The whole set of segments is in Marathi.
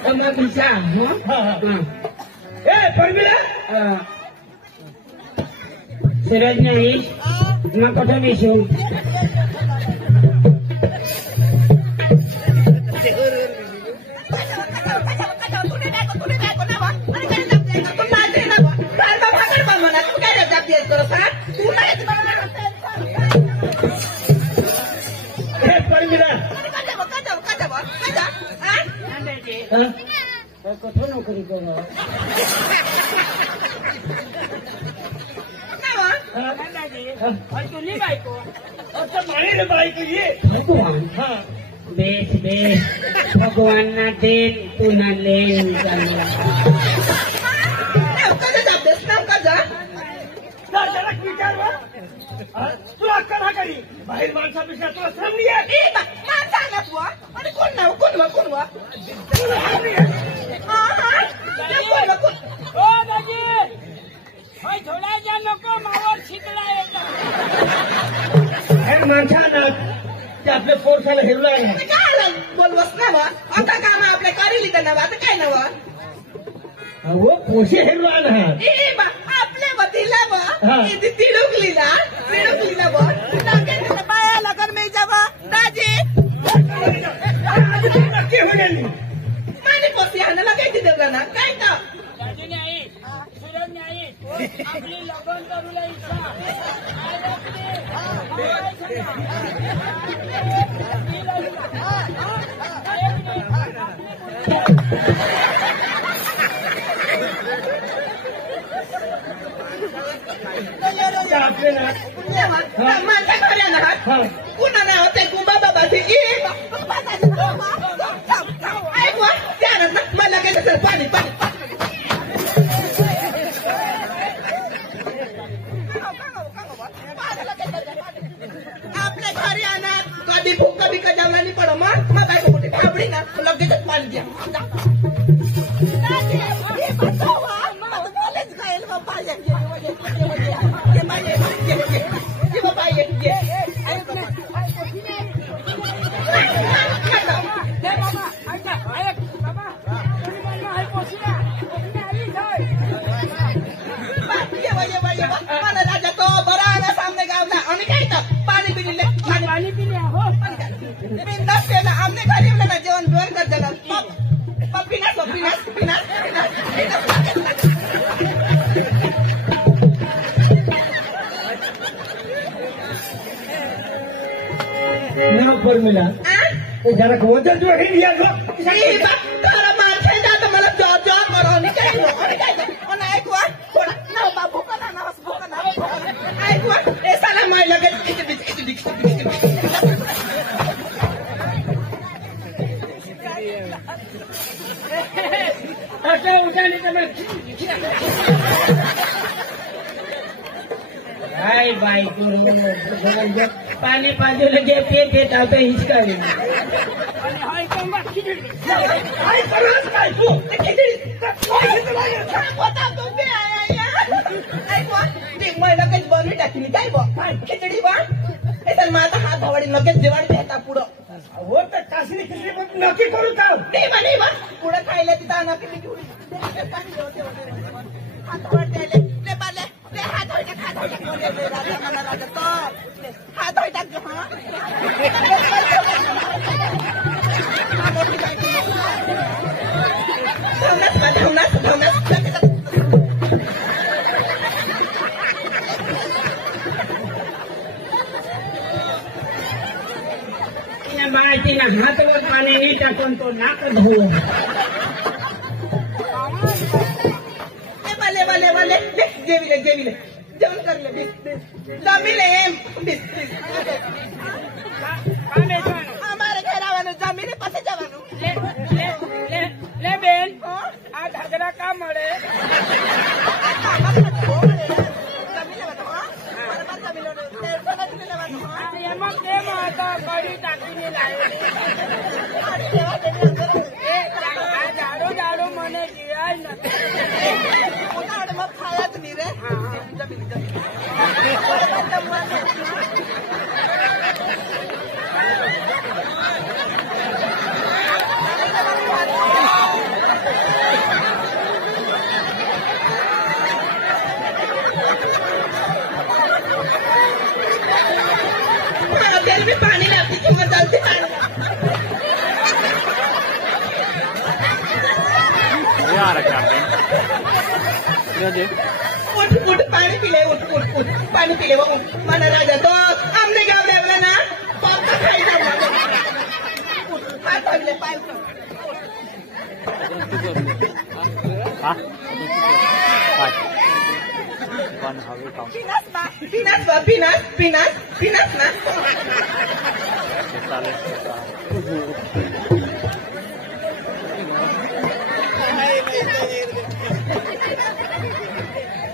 Kamu bisa, pergilah. Seratnya ini, ngapa dah isu? Kau nak kiri kau? Aku ni baik ko. Aku mana ni baik ko ye? Bhagwan. Bes bes. Bhagwan natin tunalen kanya. Kau dah jawab dah, kau dah. Dah jarak bicara ba? Tu akan apa kari? Bahir mansa bisa tu serang dia. Iya, mansa nak buat. Ada kun na. Oh, Najib. Hoi थोड़ा जानो को मावर छितला एकदा. माणसा ना ते आपले फोर्साला हेरला आहे. काय बोलवस ना बा. आता काम आपले करीली तर ना बा. आता काय ना बा. वो पोशे हेरला ना. ए बा आपले बतीला बा. इथे तिडुकलीला बा. नाके ते बाया लगन में जावा. दाजी. नक्की होईल. माने पोसी हाना लगायची देवला ना. काय का? दाजी नाही. सुरज नाही. आपली लगन करूला इच्छा. माझ्या घराला कुणा नाही होते कुंभा बाबाचे ऐकवा त्यानंतर मला काय सर पाणी आपल्या घरी आणत कधी भूक कधी कजावला नाही पड मग काय मोठी थांबडी ना लगेचच पाणी द्या कॉलेज खायला मग पाहिजे मला राजा तो बरा आला सामने गावला आणि काय तर पाणी पिले हो नसते ना आमने घरी ना जेवण बिवण करते ना पिनास पर मिला जरा वजन जो है लिया सही बात तारा मारते जाता मला जॉब करो नहीं काय और एक बार थोड़ा ना बाबू का ना हसबो का ना एक बार ऐसा ना मैं लगे अच्छा उठा नहीं तो मैं हाय भाई पानी पाजू लगे पेट आता हिचका आणि हाय कंबा खिचडी हाय परस काय तू खिचडी होता तो बे आया ऐक वा ते मला लगेच बनवी टाकली काय बा खिचडी बा हे तर माझा हात भावडी लगेच जेवण देता पुढं हो तर कासनी खिचडी पण नक्की करू का नाही बा पुढं खायला तिथं नक्की घेऊन पाणी होते हात भावडी आले ले बाले ले हात भावडी राजा तो हात भावडी टाक हा बाळतीला हातवर पाणी नाही टाकून तो नाक धुवून वाले जेविले जेवण करले जमीले हमारे घर आवવાનું જમીને પછી જવાનું લે બેન આ ઢગલા કા મળે એમાં કેમ હતા કડી ટાકીને લાવ્યો જાડો મને જીવાય નથી ખાયા જ નહીં રે उठ उठ पाणी पिले उठ उठ उठ पाणी पिले वो मला राजा तो आमने गावला ना पापा खायचा पाय पडले पाय पिनास ना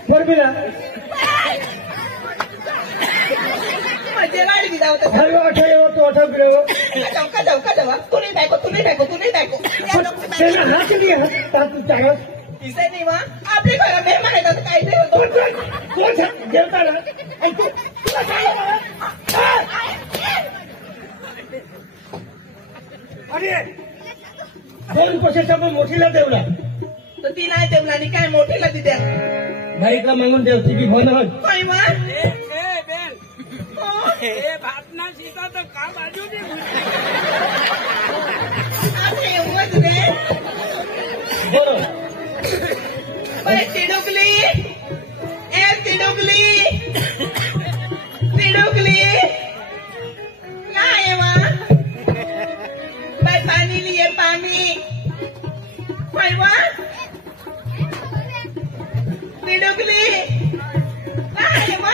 बरबिला मजे गाडी दिला होता हॅलो आठवले तो आठवले का तुम्ही बायको त्याला हात दिली तू चांगला इसे नाही वा आपली घरा मेहमान येतात काय ते होतो कोण जेवताना ऐकू तुला अरे दोन पैशाचा पण मोठीला देवला तर ती नाही देवला आणि काय मोठीला ती द्या बाईकला मागून देव ती बी फोन होय काय वा भातना सीता तो का बाजू दे आपले एवढंच रे बरं तिडुकली काय वा बाय पाणी लिये पाणी काय वा तिडुकली काय वा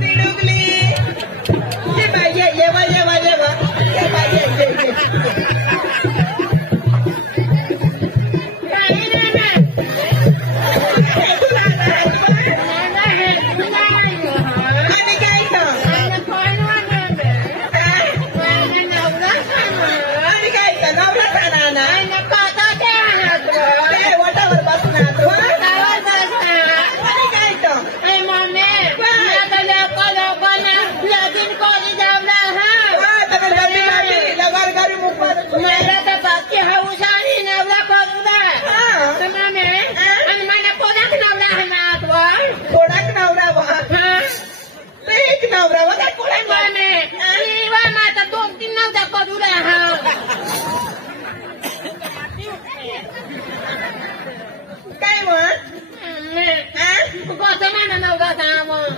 तिडुकली ये बाय ये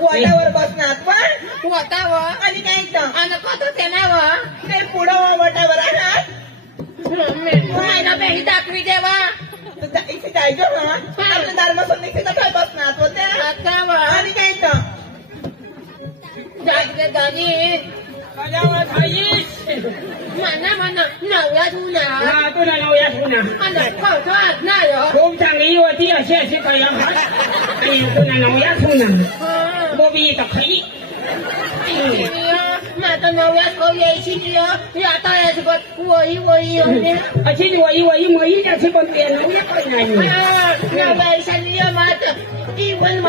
वटावर बसणार वटावर आणि काय आणि कसं ते नाव ते पुढं वटावर महिना पेही दाखवी देवा इथे जायचं आपल्या धर्मसंदेशाचा काय बसणार होत्या आणि काय गाणी म्हणा नवरा तुला तुला नवया सुना खूप चांगली होती अशी कळलं तुला नवया सुना बोबी तर खाई आता नवरा खाऊ यायची आता यायची वही अशीच वही मही त्याची पण ते नवया पण नाही नवरा इवन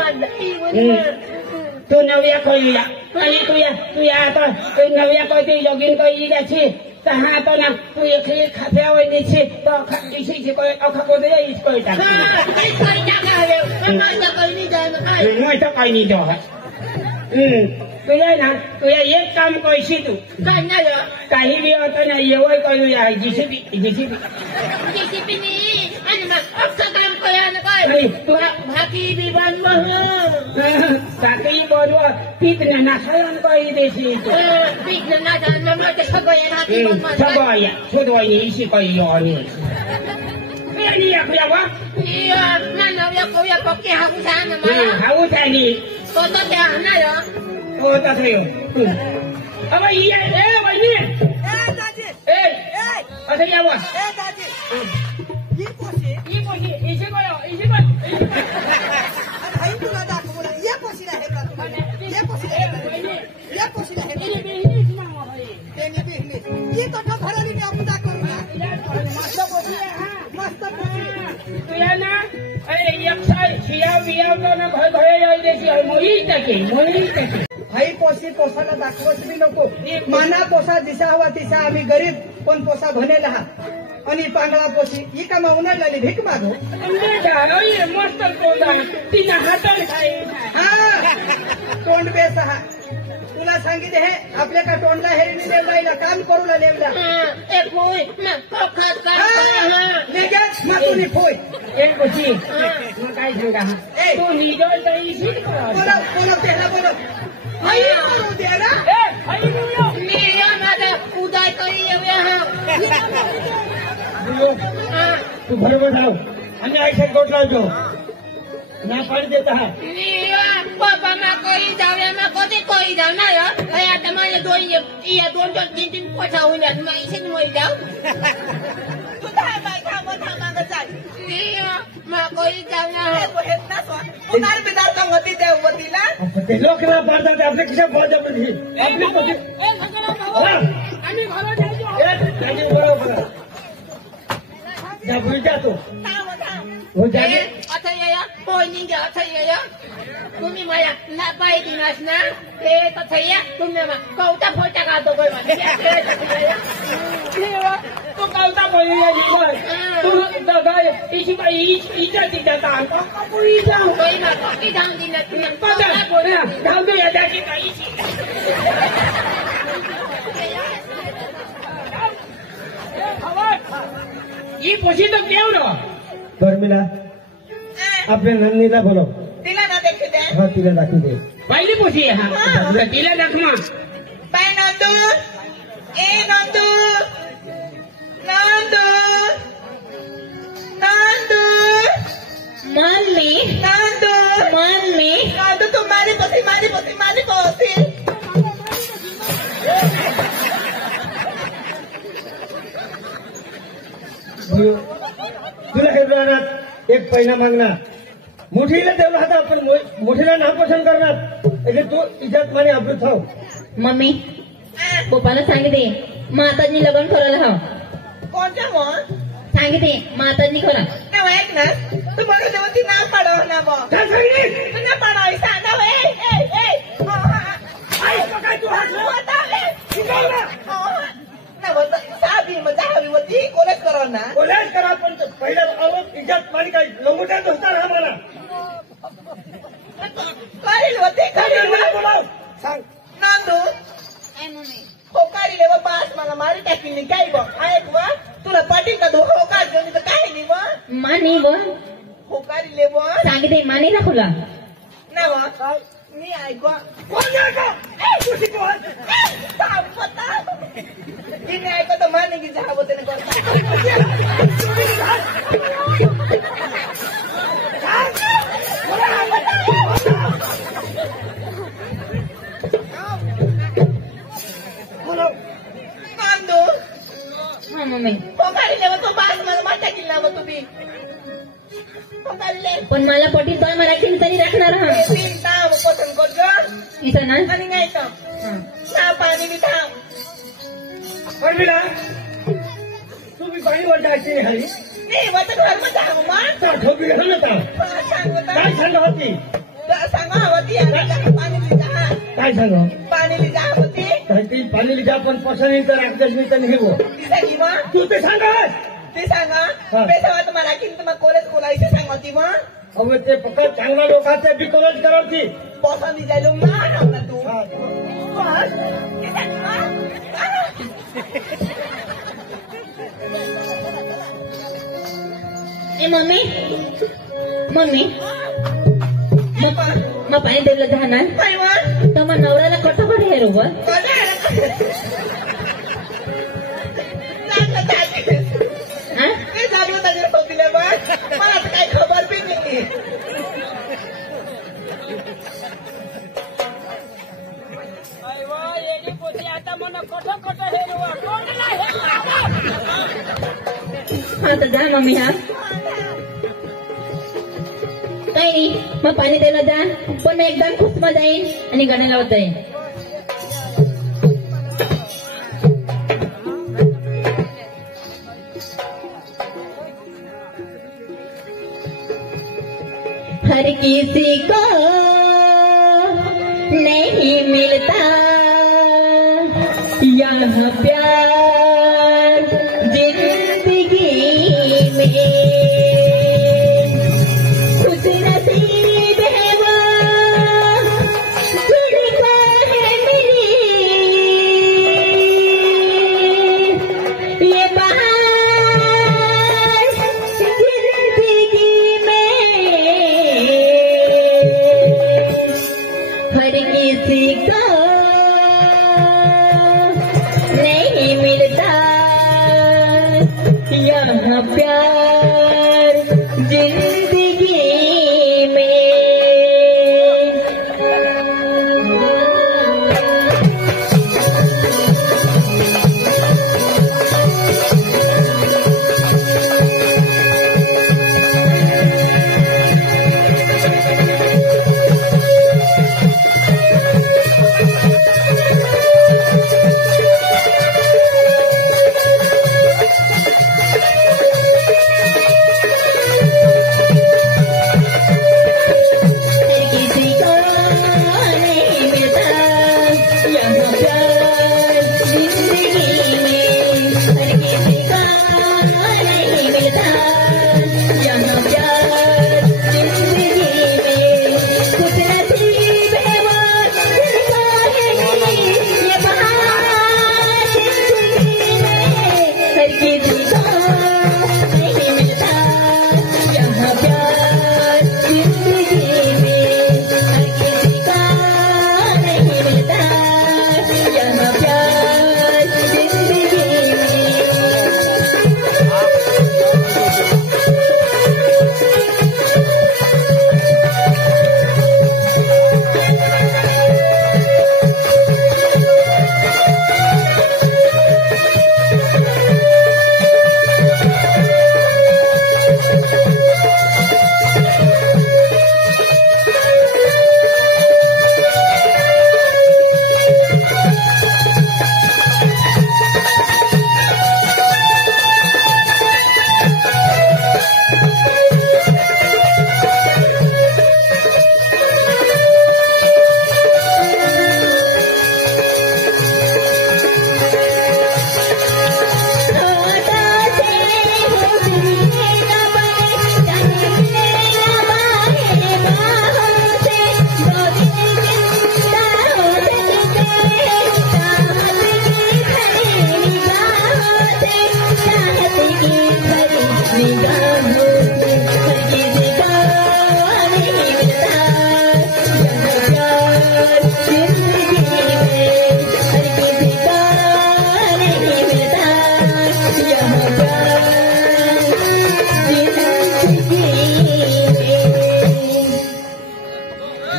तू नवया करूया आणि तुया आता नवया करते लगीन करी द्यायची तर हा तो ना तू एकली खात्या वहिनीची तर इशीची अखा कोण इच कळी टाक नाही तर काही नाही तो तुया ना तुया एक काम करशी तू काही बी होतं ना येवय करूया जीसीबी काम करा भाकी बी बनव टाकली बरोबर पीक नाशायन करी देशी पीक नाशायन सगळ्या सुधवायनी इशी करी आणि आपल्या वा नवया पक्के हापूस हाऊस आणि कोणतं त्या आणणार हो तसं येऊ अबा ये वहिनी असं यावं भाई पोसी पोसाला दाखवत बी नको माना पोसा दिसा हवा तिसा आम्ही गरीब पण पोसा भनेल आहात आणि पांगळा पोसी ही का उन्हाळी आली भीक मागो मस्त तिला हातात हा तोंड बेस हा तुला सांगितले हे आपल्या का तोंडला हेरणी लेवला काम करूला लेवला एक होय मातुनी फोय एक बची मग काय सांगा तू निजोल तरी शीट बोला बोला तेला बोला आई करू दे ना मी या माझा उदय करी येऊया तू बरोबर जाऊ आणि ऐसा गोट लावतो ना पाणी देत आहे बाबा मा करी जाऊया मा कधी करी जाऊ ना यार आता माझ्या दोन तीन पैसा होऊन जात मग इथे मरी जाऊ तू थांबा चाल मा करी जाऊ ना उदार बिदार संगती त्या वतीला ते लोक ना पाडतात आपल्या खिशा बळजबरी आपली आम्ही घरात बरोबर जा बुजा तो हो जागे आता या पोय निघ्या आता या तुम्ही मला ना पाय दिनास ना ते तसं या तुम्ही कवता फोटा काढतो तू कवता बोलू तू गाय इशी बाई इजा तिचा ताण जाऊ दे या जागी काही ही पोशी तर केव ना धर्मिला आपल्या नंदीला बोलव तिला ना देखू दे हा तिला दाखवू दे पहिली पोशी हा तिला दाखवा बाय नंदू ए नंदू नंदू नंदू मम्मी नंदू तुम्हारी पोसी तुला हे राहणार एक पहिला मागणार मोठीला तेवढा हात आपण मोठीला नापसंत करणार तू इज्जत माने आपलं थाव मम्मी पप्पाला सांगितले माताजी लग्न करायला हवं कोणत्या मग सांगितले माताजी करा नाव ऐक ना तू बघा तेव्हा ती नाव पाडव ना मग ना पाडावी सांगा साहबी मग दहावी होती कॉलेज करावं ना कॉलेज करा पण पहिल्या इज्जत माने काय लंगोट्यात होता ना मला करील सांग नांदू हो काढले व पास मला मारी टाकील काय बघ ऐक व तुला पाटील का दो हो काढ तर काय नाही व मानी व हो काढले व सांगितले मानी दाखवला ना व मी ऐक तिने ऐकत माने की जावं त्याने नांदू हा मम्मी हो काढले व तो पास मला मार टाकील ना व तुम्ही हो काढले पण मला पटील तर मला तरी राखणार हा तीन ताव पसंत करतो इथं ना आणि नाही तर ना पाणी बी थांब परमिला तू भी पाणी वर जायची हरी नाही वत घर मध्ये थांब मग झोपी घाल ना काय सांगा होती सांगा हवती पाणी लिजा काय सांगा पाणी लिजा हवती काय ती पाणी लिजा पण पसंत तर अगदच मी तर नाही हो ती मग तू ते सांगा ते सांगा पेशवा तुम्हाला की तुम्हाला कॉलेज बोलायचं सांगती मग अहो ते फक्त चांगल्या लोकांचे बी कॉलेज करावती पसंत जायलो ना तू ए मम्मी मग पाणी दिलं जाणार तर मग नवऱ्याला कटं पडे हे रोबर मला काही खबर बी नाही हा तर जा मम्मी हा काही नाही मग पाणी द्यायला जा पण मी एकदम खुसमा जाईन आणि गाणं लावत जाईन हर किसी को नहीं मिलता यह प्यार जिंदगी में खुश नसीब है वो जुड़ता है मेरी किसी को नहीं मिलता यहाँ प्यार जिंदगी में।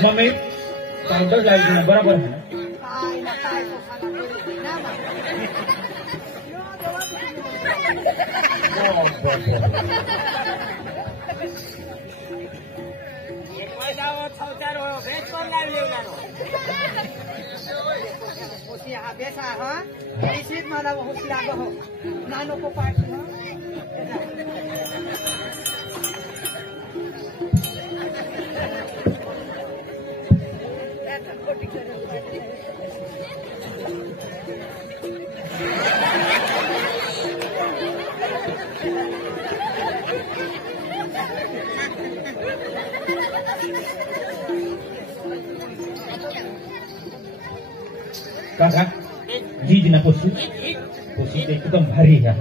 मम्मी काउंटर लाइट बराबर है। होशियार बेसा हाँ इसी माना वो होशियार हो नानों को पाठ हाँ काका जी ना पोसी एकदम भारी है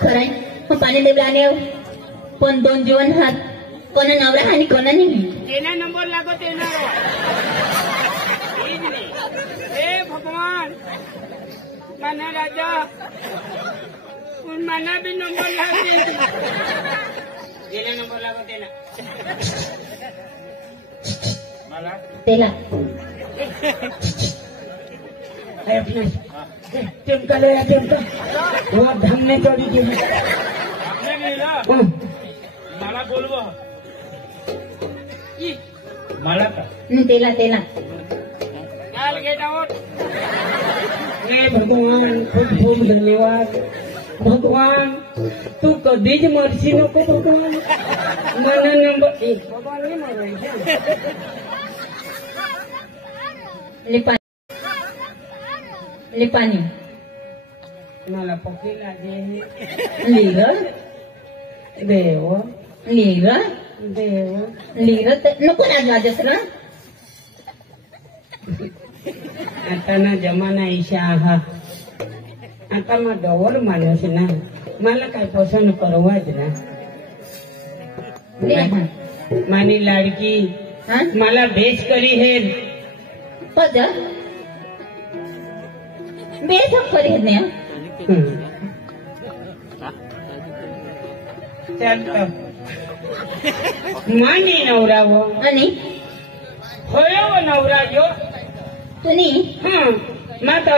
खरंय मग पाणी देवला पण 2 जीवन हात कोणा नवरा आणि कोणा नाही जेना नंबर लागो तेना हे भगवान माना राजा माना भी नंबर लागे जेना नंबर लागो तेना मला तेला चिमका ले चिमका वो धमने चोरी की मला बोलवो मला का तेला तेला चाल गेट आउट हे भगवान खूप खूप धन्यवाद भगवान तू कधीच मरशी नको भगवान मला नंबर 1 भगवान नाही मरायचं लिपानी मला पक्की लागे लीर देव लीर देव लीर नको ना वाजस ना आता ना जमाना ईशा हा आता मग डोवर माणूस ना मला काय पसंत करवाच ना मानी लाडकी हा मला बेस करी है पद बेस करी ने चालतं मानी नवरा वो आणि होयो वो नवरा जो तुनी हाँ माता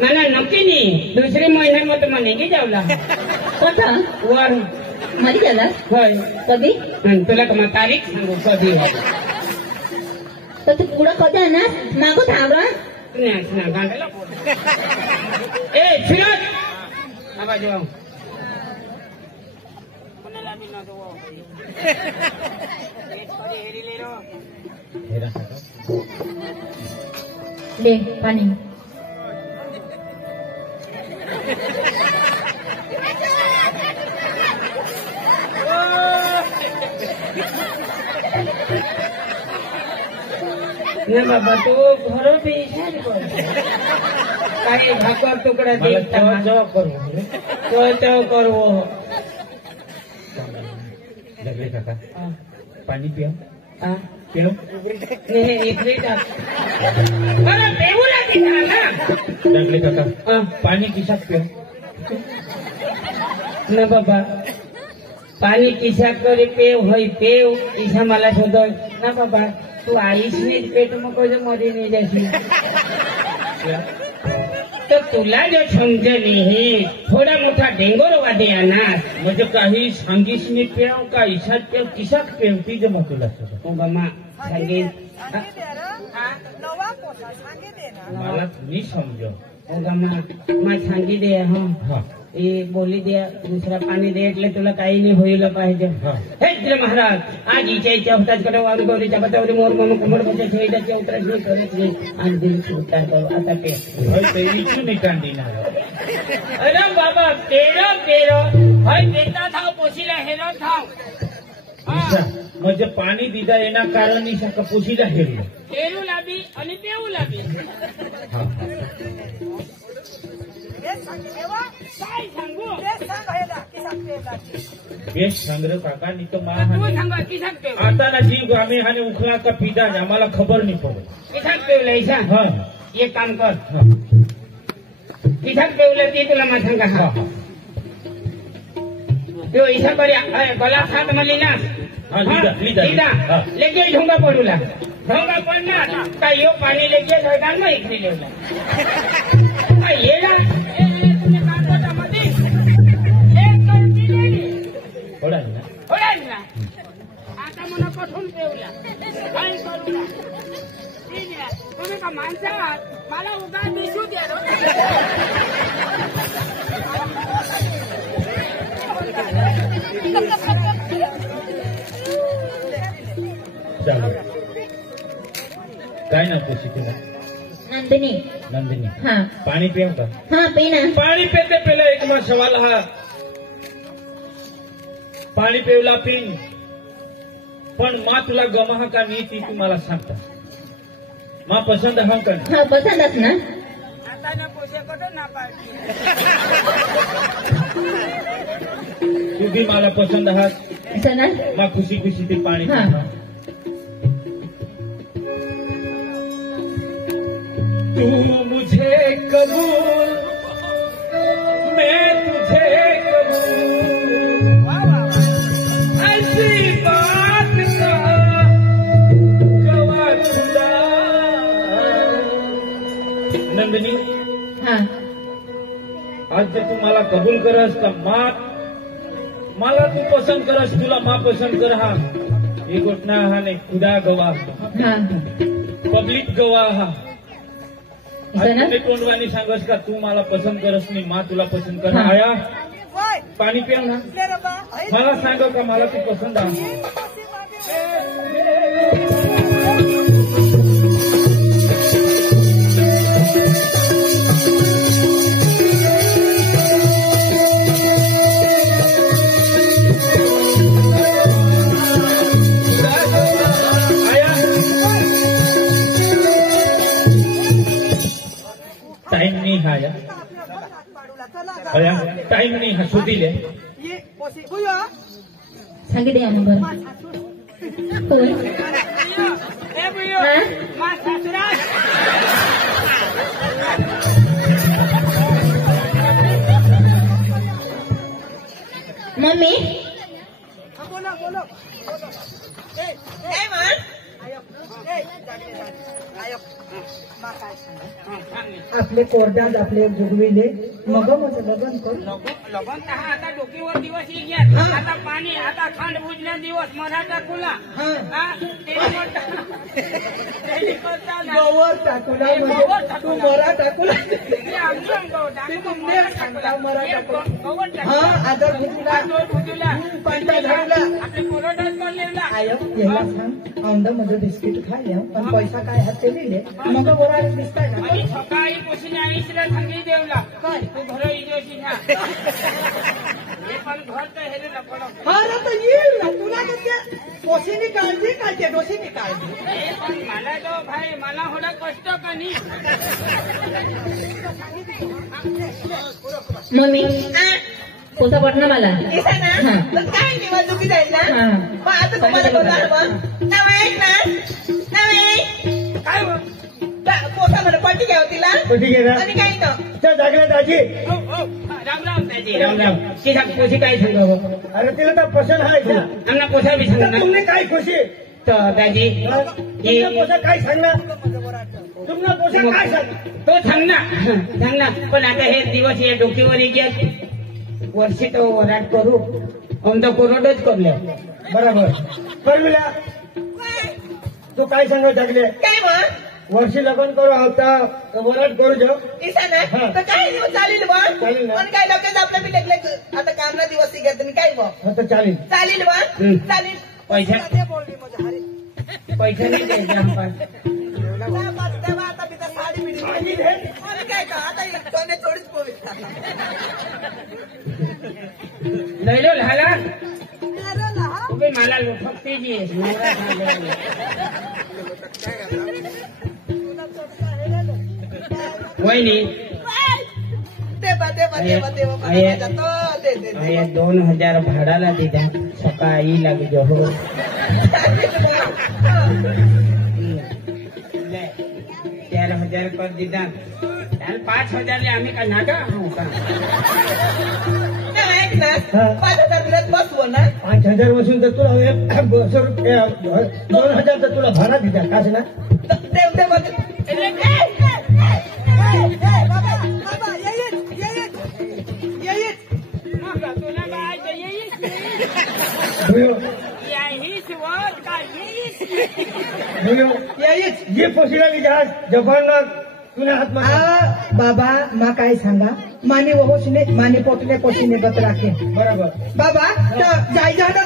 मला नक्की नाही दुसरी महिन्यामध्ये म्हणे की जेवला कोणता वर मरी झाला होय कधी आणि तुला का मग तारीख सांगू कधी तर तू पुढं कधी ना मागो थांबरा नाही गांडाला ए फिरत बाबा जेव ले पाणी नाही बाबा तू घर बी काही भाकर तुकडा चव करवो जगले काका पाणी पिया हा पिलो नाही इकडे टाक अरे पेऊ लागेल ना जगले काका हा पाणी किशात पियो ना बाबा पाणी किशा करे पेव होय पेव ईशा मला शोधोय ना बाबा तू आईस नाही पेट मग कसं मध्ये नाही जाशील तर तुला जो समजली हे थोडा मोठा डेंगोर वादे आणणार म्हणजे काही सांगीस नाही पेव का इशात पेव किशात पेव ती जे मोकला हो बामा सांगेन मला तुम्ही समजो हो बामा मा सांगी दे हा हा એ બોલી દે દુસરા પાણી દે એટલે तुला काही नाही होईल पाहिजे हे तुला महाराज आज इच्या इच्या होताच कडे वारू गौरीच्या बचावरी मोर म्हणून कुंभड म्हणजे शेडाची उतरच नाही करत नाही आणि दिल उतार करू आता पे ते इचू निकाल देणार अरे बाबा पेरो पेरो हय पेटा थाव पोशीला हेरो थाव ईशा म्हणजे पाणी दिदा येणार कारण ईशा कपुशीला हेरलं हेरू लावी आणि पेऊ लावी हा काय सांगू बेस संग्रह काका नी तो तू मा सांगा किसान पेऊ आता ना जीव आम्ही हाने उखला का पिता आम्हाला खबर नाही पडत किसान पेवला ईशा हा एक काम कर हा किसान पेवलं ते तुला मा सांगा हा तो ईशा बऱ्या गला खात मली ना हा, लीदा. हा. लेके ढोंगा पडूला ढोंगा पडणार का यो पाणी लेके सरकार मग इकडे लेवला का येला तुम्ही कागदामध्ये एक करती लेली पडा ना होईल ना आता मला कठून पेवला काय करूला ठीक आहे तुम्ही का माणसा मला उगा दिसू द्या चालू काय ना तुझी तुला नंदिनी नंदिनी हा पाणी पिव का हा पे ना पाणी पेते पहिला एक मग सवाल हा पाणी पेवला पिन पण मा तुला गमहा का नाही ती तुम्हाला सांगता मा पसंत हा का हा पसंतच ना आता ना पोसे कटो ना पाडली तू भी मला पसंत आहात असं ना मा खुशी खुशी ते पाणी हा. पिता तुम मुझे कबूल मैं तुझे कबूल ऐसी बात का गवाह खुदा नंदिनी हा आज जे तू मला कबूल करस का मला तू पसंत करस तुला मा पसंत कर हा ही घटना हा नाही खुदा गवाह हा पब्लिक गवाह हा असं ना तुम्ही कोणवानी सांगस का तू मला पसंत करस नाही मा तुला पसंत कर हा. आया पाणी पिव ना मला सांग का मला तू पसंत आहे टाइम नहीं है आया टाइम नहीं है सुधी ले सांगितले या नंबर मम्मी बोलो बोलो काय म्हण आपले कोरड्यात आपले जुगविले मग माझं लग्न कर लगन तर हा आता डोकीवर दिवस येत आता पाणी आता खांड बुजण्या दिवस मराठा खुला गवर टाकूला म्हणजे तू मरा टाकूला मरा टाकूला हा आदर भुजला पंटा झाडला आय याला सांग औंध मध्ये बिस्किट खाल्ल्या पण पैसा काय हात ते दिले मग बोरायला दिसताय ना सकाळी पोषणी आईशीला सांगितली देवला काय तू घर इजोशी ना हे पण घर तर हे नको हा रे तर येईल ना तुला म्हणजे पोशीनी काळजी काढते डोशीनी काळजी पण मला तो भाई मला थोडा कष्ट का नाही मम्मी पोसा पट ना मला दिसा ना पण काय निवडणुकी जाईल ना मग आता तुम्हाला बोलणार मग नवे काय पोसा म्हणून पट्टी घ्याव तिला आणि काही न जागल्या दाजी राम राम दाजी राम राम सीधा पोशी काय सांगतो अरे तिला तर पसंत आहे तुला आम्हाला पोसा बी सांगणार तुम्ही काय खुशी तर दाजी तुमचा पोसा काय सांगणार तुमचा पोसा काय सांग तो सांग ना पण आता हे दिवस या डोकीवर येत वर्षी तो वराट करू आमचा कोरडच करले बरोबर परमिला तू काय सांगत जागले काय मग वर्षी लग्न करू होता वराट करू जाऊ दिसा ना तर काय दिवस चालेल बघ चालेल ना. पण काय लोक आपलं बी लेखले आता कामना दिवस घेत मी काय बघ आता चालेल चालेल बघ चालेल पैसा पैसा नाही द्यायचे आपण आता मी तर साडी बिडी आणि काय का आता सोने थोडीच पोळी लयलो झाला तुम्ही मला लुटकते जी वहिनी देवा आया 2000 भाडाला दिदा सकाळी लागजो हो 4000 कर दिदा 5000 आम्ही का नागा आहो का 5,000 बसवो ना 5,000 वसून तर तुला 2,000 तर तुला भाडा दिला काच ना ये पोशीला जहाज जपानला तुला हात बाबा मा काय सांगा माने वहोशने माने पोटले पोशीने गत राखे बरोबर बाबा जाय जहाज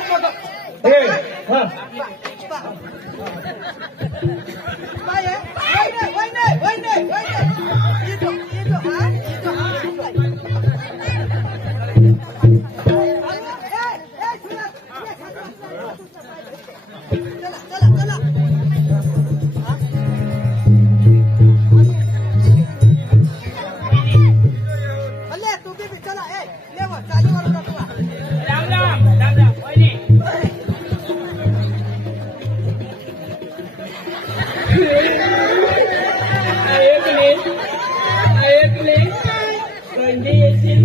राम राम वहिनी ऐकले म्हणजे येशील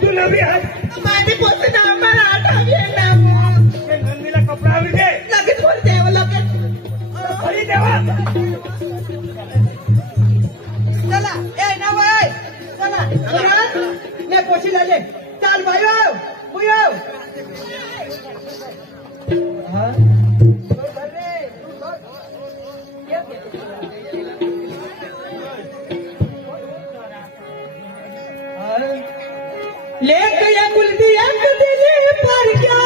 तुला बी हात माझी पोस्ट ना मला आठवली ना नंदीला कपडा दे लगेच बोलते लगेच खरी देवा चला ए नवय चला ने पोशीला ले चाल भाईओ बुयो हा लेक या कुलती अंक दिले पर क्या